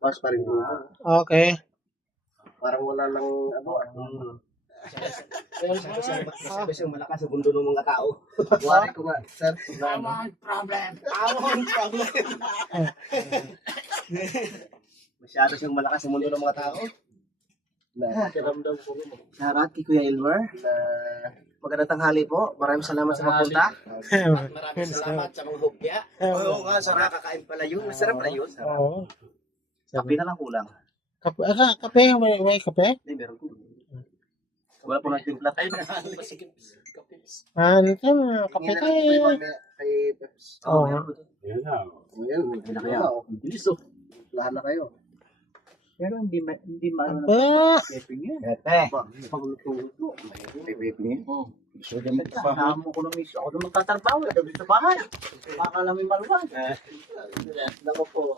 Mas pa rin po. Okay. Parang wala lang ano. Sabi siya malakas sa mundo ng mga tao. Wari ko nga, sir. Among problem. Masyado siyang malakas sa mundo ng mga tao. Nakiramdam ko rin. Shoutout kay Kuya Elmer. Magandang tanghali po. Maraming salamat sa pagpunta. Maraming salamat sa mga hopya. Oo nga, sarap kakain pala yun. Masarap na yun. Oo. Kape na lang kulang. Kape, kape, may kape? Hindi, meron ko. Wala po nagtimpla tayo. Ano ka, kape tayo. Kay Peps. Oo. Yan na. Yan, hindi na kaya. Bilis oh. Lahat na kayo. Pero hindi maano Aba. peping yan. Pepe. Pagluto-luto. May peping yan. So, damit ka. Hamo ko na miss. Ako na magtatrabaho. Gabi sa bahay. Makakalamin maluwag. Nako po.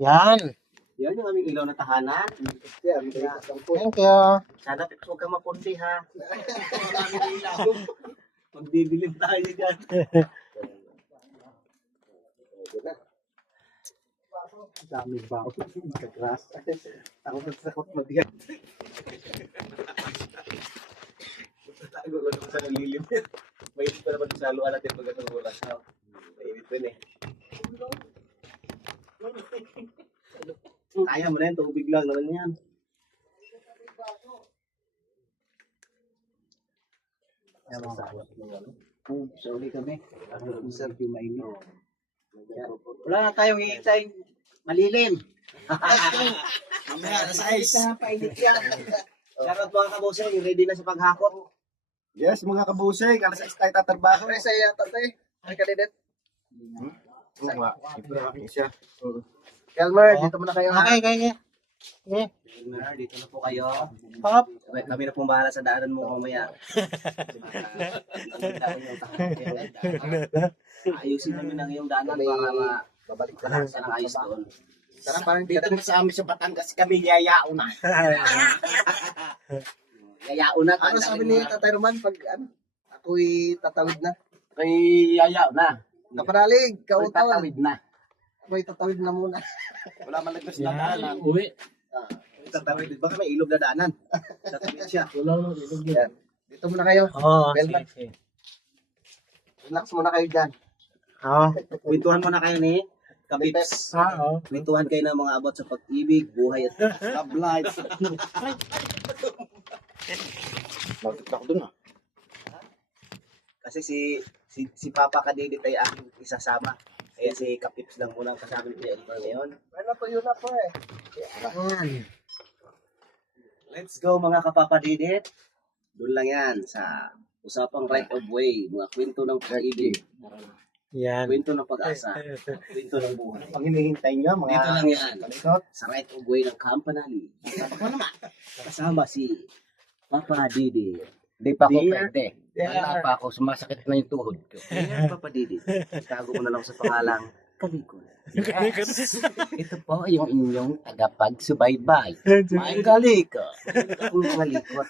Yan. Yan yung aming ilaw na tahanan. Thank you. Sana Peps huwag kang mapundi ha. Maraming ilaw. Magbibilim tayo dyan. Dami ba ako? Magkagras. Ako magsakot magdiyan. Tago ko naman sa lilim. Mainit pa naman sa luan natin pag itong oras. Mainit pa eh. Kaya mo na yan, tubig lang naman yan. Sorry kami. Sir, yung mainit. Wala na tayong hihintay. Malilim. Mamaya, nasa ice. Painit yan. Shoutout mga kabusay, ready na sa paghakot. Yes, mga kabusay, alas 6 tayo tatrabaho. Ay, saya tatay. Ay, kadidet. Oo nga, siyempre kami siya. Kelmer, dito muna kayo ha. Okay, okay. Kelmer, dito na po kayo. Pop. Kami na pong bahala sa daanan mo mamaya. Ayusin namin ang iyong daanan para babalik ka lang sa ayos doon. Tara, parang dito sa amin sa Batangas kami yayao na. Yayao na. Ano sabi ni Tatay Roman pag ako'y tatawid na? Kay yayao na. Kapanalig, Ako'y kautawan. tatawid na. Ako'y tatawid na muna. Wala man nagkas na daanan. Uwi. Tatawid. Baka may ilog na daanan. Tatawid siya. Wala nang ilog yan. Dito muna kayo. Oo, Belman. sige. Relax muna kayo dyan. Oo. Kwentuhan muna kayo ni Kapips. Oo. Kwentuhan kayo ng mga abot sa pag-ibig, buhay at love life. Bakit ako dun ah? Kasi si Papa Kadidit ay aking isasama. Kaya si Kapips lang muna ang kasama ni Elmer ngayon. Ano to yun ako eh. Yan. Let's go mga kapapadidit. Doon lang yan sa usapang right of way, mga kwento ng pag-ibig, Yan. kwento ng pag-asa, kwento ng buhay. Ang hinihintay nyo, mga... Dito lang yan, sa right of way ng Campanali. Kasama si Papa Didi. Di pa ako Dear- pwede. Wala pa ako, sumasakit na yung tuhod ko. Dear Papa Didi, tago mo na lang sa pangalang Kalikol. Yes. Ito po yung inyong tagapagsubaybay. May kaliko. Kung kalikot,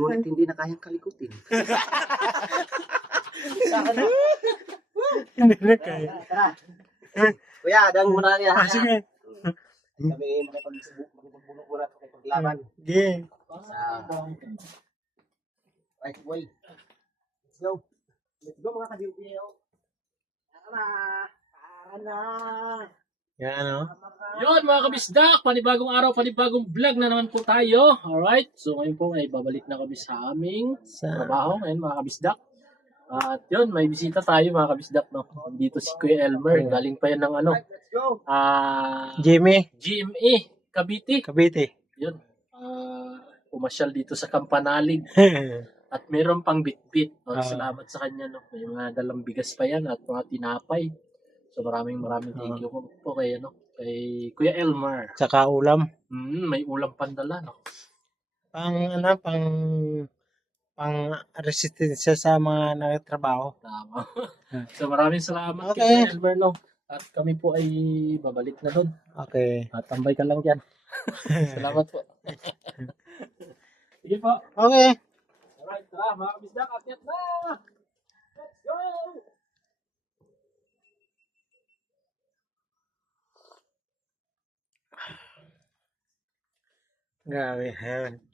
ngunit hindi na kayang kalikutin. Hindi na kayo. Tara. Kuya, adang muna niya. Sige. Kami makipagbulok muna at makipaglaban Sige. sa right way. Let's go. Let's go mga kadiyubiyo. Tara na. Yan, o. Yun mga kabisdak, panibagong araw, panibagong vlog na naman po tayo. Alright, so ngayon po ay babalik na kami sa aming trabaho ngayon mga kabisdak. At yun, may bisita tayo mga kabisdak. No? Dito si Kuya Elmer, galing pa yan ng ano, Let's go. Jimmy. GMA, Cavite. Cavite. Yun, pumasyal dito sa Kampanalig. At meron pang bitbit. No? Salamat sa kanya. No? May mga dalang bigas pa yan at mga tinapay. So maraming thank you po kay, kay Kuya Elmer. Tsaka ulam. May ulam pandala. No? Pang resistensya sa mga nagtatrabaho. Tama. So maraming salamat Okay. kay Elmer. No? At kami po ay babalik na doon. Okay. At tambay ka lang dyan. Salamat po. Sige po. Okay. Alright, tara mga kabisdak. Akyat na! Let's go! Grabe. Ayan.